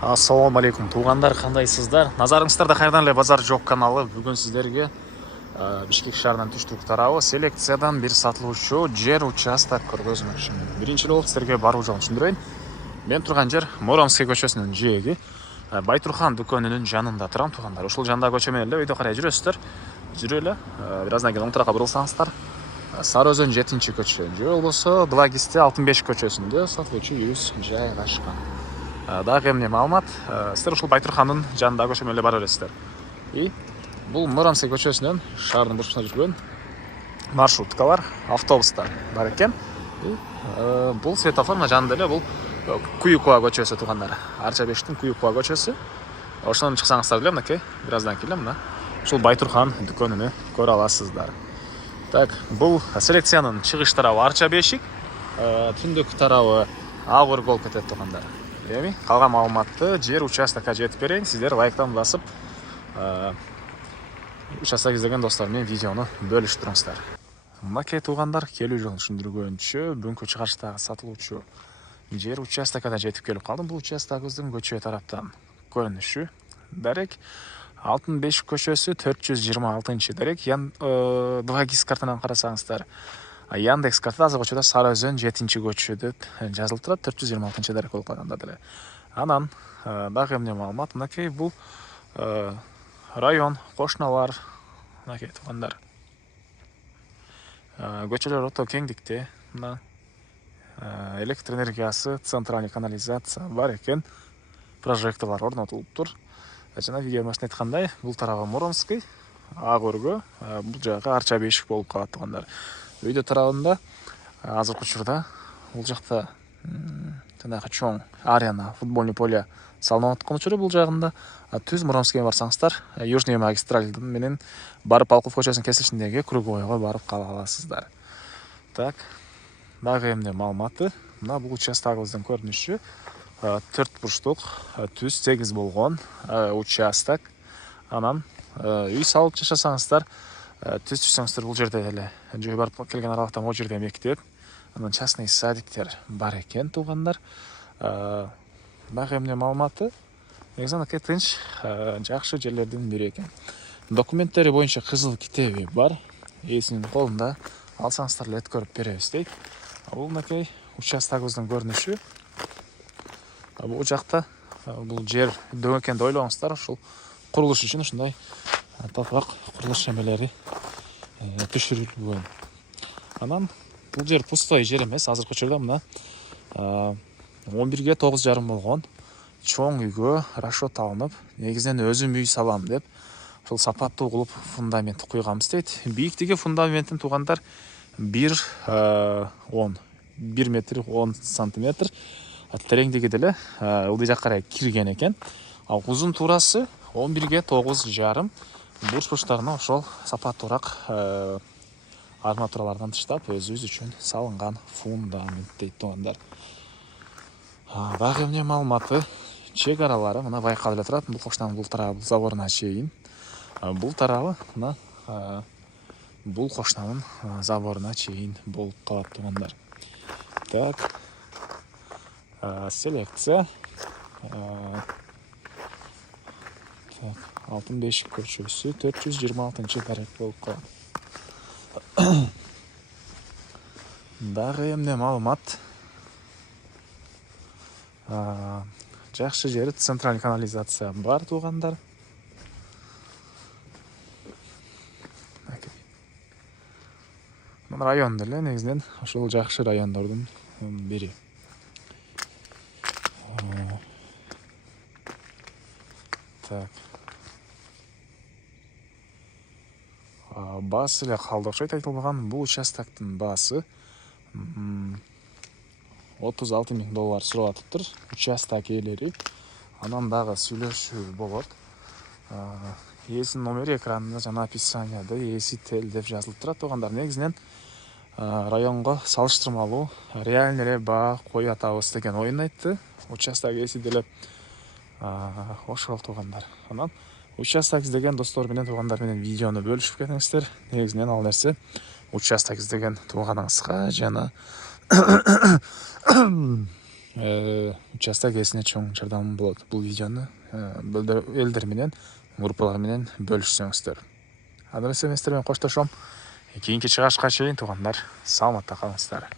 Ассаламу алейкум туғандар, қандайсыздар? Назарыңыздарда қайдан эле базар жоқ каналы. Бүгін сіздерге Бишкек шаарынан түштүк тарабы селекциядан бир сатылуучу жер участок көргөзмөкчүмүн. Биринчи болуп сіздерге баруу жолун түшүндүрөйүн. Мен турган жер Моромский көчөсүнүн жээги, Байтурхан дүкөнүнүн жанында турам туғандар. Ушул жанда көчө менен эле өйдө карай жүрөсүздөр. Жүрө эле, бир аздан кийин оң тарапка бурулсаңыздар, Сары Өзөн 7-көчө же болбосо 2 көчөсүндө сатылуучу үйүбүз жайгашкан. Дагы эмне маалымат, сіздер ушул Байтурхандын жанында көчө менен эле бара бересиздер. И бул Моромский көчөсүнөн шаардын бушкусуна жүргөн маршруткалар, автобустар бар экен. Бул светофор мына жанында эле бул Куюкова көчөсү тугандар. Арчабештин Куюкова көчөсү. Ошондон чыксаңыздар деле мынакей, бир аздан кийин мына ушул Байтурхан дүкөнүнө көрө аласыздар. Так, бул селекциянын чыгыш тарабы Арчабешик, түндүк тарабы Ак Өргө болуп кетет тугандар. Эми калган маалыматты жер участокко жетип берейин. Сиздер лайктан басып, участок издеген достор менен видеону бөлүшүп туруңуздар. Мынакей туугандар, келүү жолун түшүндүргөнчө Бөңкө чыгарыштагы сатылуучу жер участокко жетип келип калдым. Бул участогубуздун көчө тараптан көрүнүшү дарек Алтынбеш көчөсү 426 дарек. 2 гис картадан карасаңыздар, Яндекс картада азыр көчөдө Сары Өзөн 7-көчө деп жазылып турат, 426 дарек болуп калганда деле. Анан дагы эмне маалымат, мынакей бул район, кошуналар, мынакей туугандар. Көчөлөр өтө кеңдикте, мына электр энергиясы, центральный канализация бар экен, прожекторлор орнотулуптур. Жана видео башында айткандай, бул тарабы Моромский, Ак Өргө, бул жагы Арчабешик болуп калат туугандар. Өйдө тарабында азыркы учурда бул жакта жанагы чоң арена, футбольный поле салынып аткан учуру бул жагында. Түз Моромскийге барсаңыздар, Южный магистральдын менен барып Полков көчөсүнүн кесилишиндеги круговойго барып кала аласыздар. Так, дагы эмне маалыматы, мына бул участогубуздун көрүнүшү 4 бурчтук, түз 8 болгон участок. Анан үй салып жашасаңыздар, түз түшсөңүздөр бул жерде эле жөө барып келген аралыкта могу жерде мектеп, анан частный садиктер бар экен туугандар. Дагы эмне маалыматы, негизинен тынч, жакшы жерлердин бири экен. Документтери боюнча кызыл китеби бар, ээсинин колунда, алсаңыздар эле өткөрүп беребиз дейт. Бул мынакей участогубуздун көрүнүшү. Бул жакта бул жер дөң экен деп ойлоңуздар, ушул курулуш үчүн ушундай топурак курулуш эмелери түшүрүлгөн. Анан бул жер пустой жер эмес, азыркы учурда мына 11ге 9,5 болгон чоң үйгө расчет алынып, негизинен өзүм үй салам деп ушул сапаттуу кылып фундамент куйганбыз дейт. Бийиктиги фундаменттин туугандар 1 метр 10 сантиметр. Тереңдиги деле ылдый жакка карай кирген экен. Ал узун туурасы 11ге 9,5. Бурч-бурчтарына ошол сапаттуураак арматуралардан тыштап өзүбүз үчүн салынган фундамент дейт туугандар. Дагы эмне маалыматы, чек аралары мына байкалып эле турат. Бул коштанын бул тарабы заборуна чейин. Бул тарабы мына бул коштанын заборуна чейин болуп калат туугандар. Так, селекция. Алтынбеш көчөсү 426 дарек болуп калат. Дагы эмне маалымат, жакшы жери, центральный канализация бар туугандар. Мына район деле негизинен ушул жакшы райондордун бири. Так. Баасы эле калды окшойт айтылбаган. Бул участоктун баасы $36,000 сурап атыптыр участок ээлери. Анан дагы сүйлөшүү болот. Ээсинин номери экранында жана описанияда ээси тел деп жазылып турат туугандар. Негизинен районго салыштырмалуу реальный эле баа кой атабыз деген оюн айтты. Участок ээси деле ошол туугандар. Анан участок издеген достор менен туугандар менен видеону бөлүшүп кетиңиздер. Негизинен ал нерсе участок издеген тууганыңызга жана участок эсине чоң жардам болот. Бул видеону элдер менен, группалар менен бөлүшсөңүздөр. Анда эмес сиздер менен коштошом. Кийинки чыгышка чейин туугандар, саламатта калыңыздар.